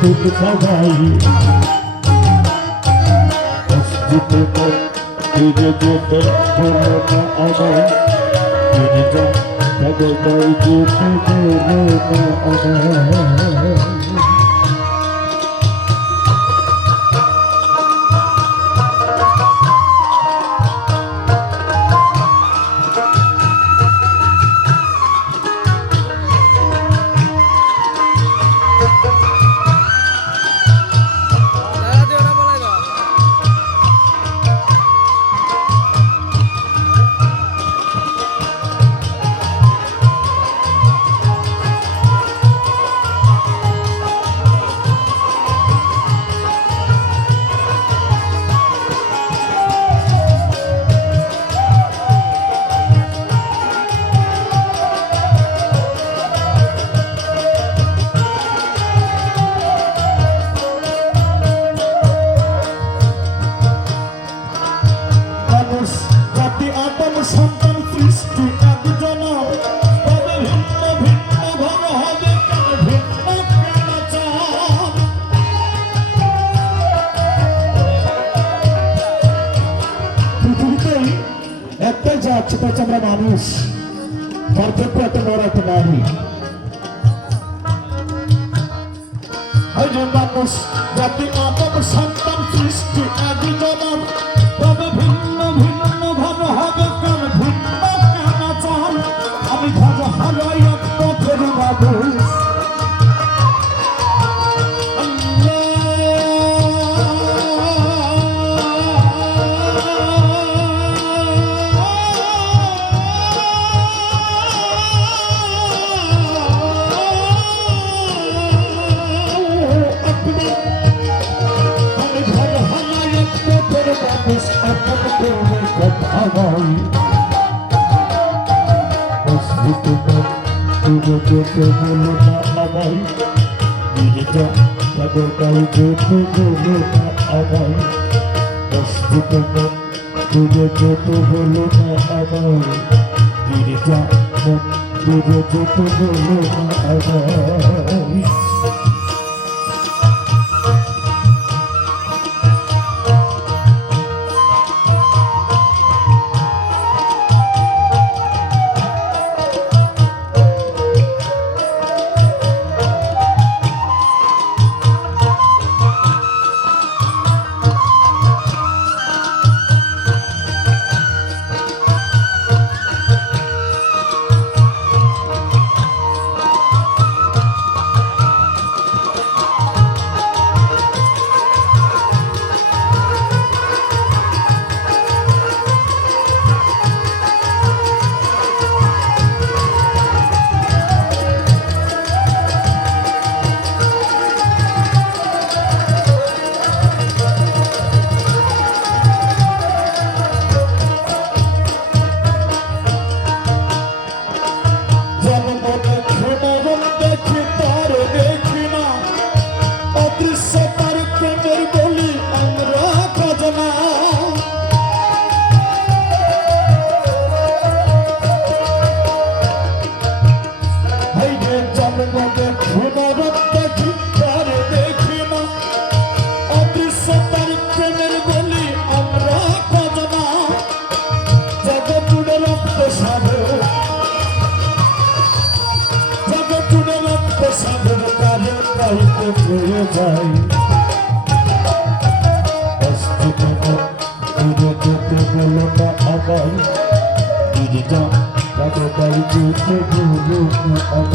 দুধ খাওয়াই মসজিদে ফিরে যেতে হলো না আমায় ফিরে যা জগতাই যেতে হলো না আমায় সন্তান সৃষ্টি একজন তবে ভিন্ন ভিন্ন ঘর হবে ভিন্ন পৃথিবীতেই একটাই জাত সেটা হচ্ছে আমরা মানুষ পার্থক্য একটা বড় একটা নারী মানুষ জাতি আদম সন্তান সৃষ্টি একজন তবে ভিন্ন ভিন্ন ঘর হবে যেতে হলো না আমায় নিজেটা জগতাই যেতে হলো না আমায় মসজিদে তুলে যেতে হলো না আমায় নিজেটা তুলে যেতে হলো না আমায় ফিরে যাই ফিরে যেতে হলো না আমায় ফিরে যা জগতাই যেতে হলো না